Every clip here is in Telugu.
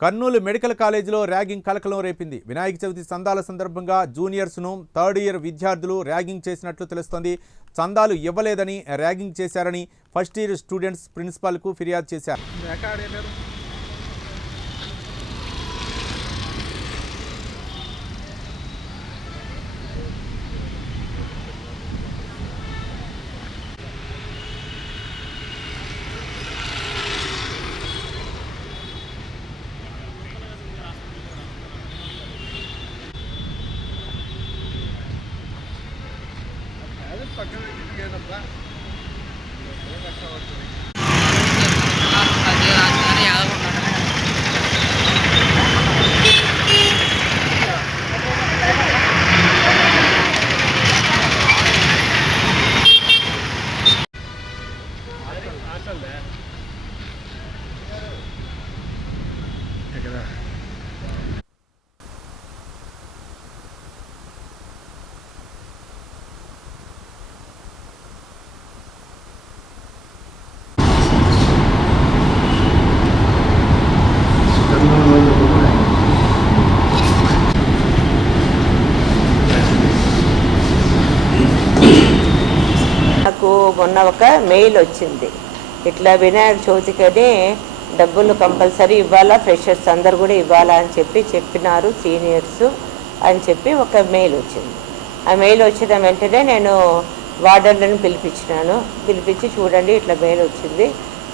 కర్నూలు మెడికల్ కాలేజీలో ర్యాగింగ్ కలకలం రేపింది. వినాయక చవితి సందాల సందర్భంగా జూనియర్స్ను థర్డ్ ఇయర్ విద్యార్థులు ర్యాగింగ్ చేసినట్లు తెలుస్తోంది. చందాలు ఇవ్వలేదని ర్యాగింగ్ చేశారని ఫస్ట్ ఇయర్ స్టూడెంట్స్ ప్రిన్సిపాల్కు ఫిర్యాదు చేశారు. Look at that. నాకు మొన్న ఒక మెయిల్ వచ్చింది. ఇట్లా వినాయక చవితికని డబ్బులు కంపల్సరీ ఇవ్వాలా ఫ్రెషర్స్ అందరు కూడా ఇవ్వాలా అని చెప్పి చెప్పినారు సీనియర్స్ అని చెప్పి ఒక మెయిల్ వచ్చింది. ఆ మెయిల్ వచ్చిన వెంటనే నేను వార్డర్లను పిలిపించినాను. పిలిపించి చూడండి ఇట్లా మెయిల్ వచ్చింది.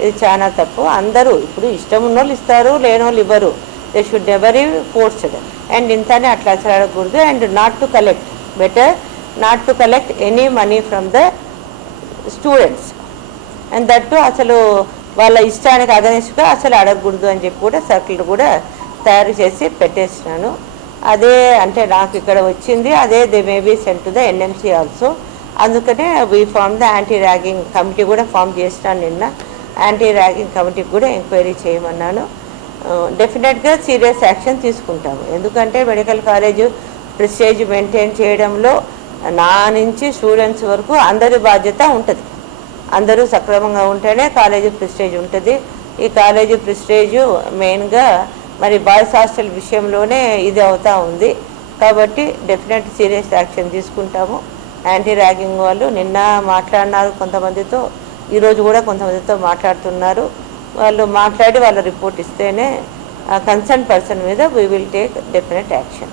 ఇది చాలా తప్పు. అందరూ ఇప్పుడు ఇష్టం ఉన్న వాళ్ళు ఇస్తారు లేని ఇవ్వరు. They should never forced and ఇంతనే అట్లా అసలు అడగకూడదు. And not to collect better not to collect any money from the students and that అసలు వాళ్ళ ఇష్టానికి అగనిస్ట్గా అసలు అడగకూడదు అని చెప్పి కూడా సర్కిల్ కూడా తయారు చేసి పెట్టేసినాను. అదే అంటే నాకు ఇక్కడ వచ్చింది. అదే they maybe sent to the NMC also అందుకనే we form the anti ragging committee కూడా ఫామ్ చేసినాను నిన్న. యాంటీ ర్యాగింగ్ కమిటీకి కూడా ఎంక్వైరీ చేయమన్నాను. డెఫినెట్గా సీరియస్ యాక్షన్ తీసుకుంటాము. ఎందుకంటే మెడికల్ కాలేజ్ ప్రిస్టేజ్ మెయింటైన్ చేయడంలో నా నుంచి స్టూడెంట్స్ వరకు అందరి బాధ్యత ఉంటుంది. అందరూ సక్రమంగా ఉంటేనే కాలేజీ ప్రిస్టేజ్ ఉంటుంది. ఈ కాలేజీ ప్రిస్టేజ్ మెయిన్గా మరి బాయ్స్ హాస్టల్ విషయంలోనే ఇది అవుతా ఉంది. కాబట్టి డెఫినెట్ సీరియస్ యాక్షన్ తీసుకుంటాము. యాంటీ ర్యాగింగ్ వాళ్ళు నిన్న మాట్లాడినారు కొంతమందితో ఈరోజు కూడా కొంతమందితో మాట్లాడుతున్నారు. వాళ్ళు మాట్లాడి వాళ్ళ రిపోర్ట్ ఇస్తేనే కన్సర్న్ పర్సన్ మీద we will take definite action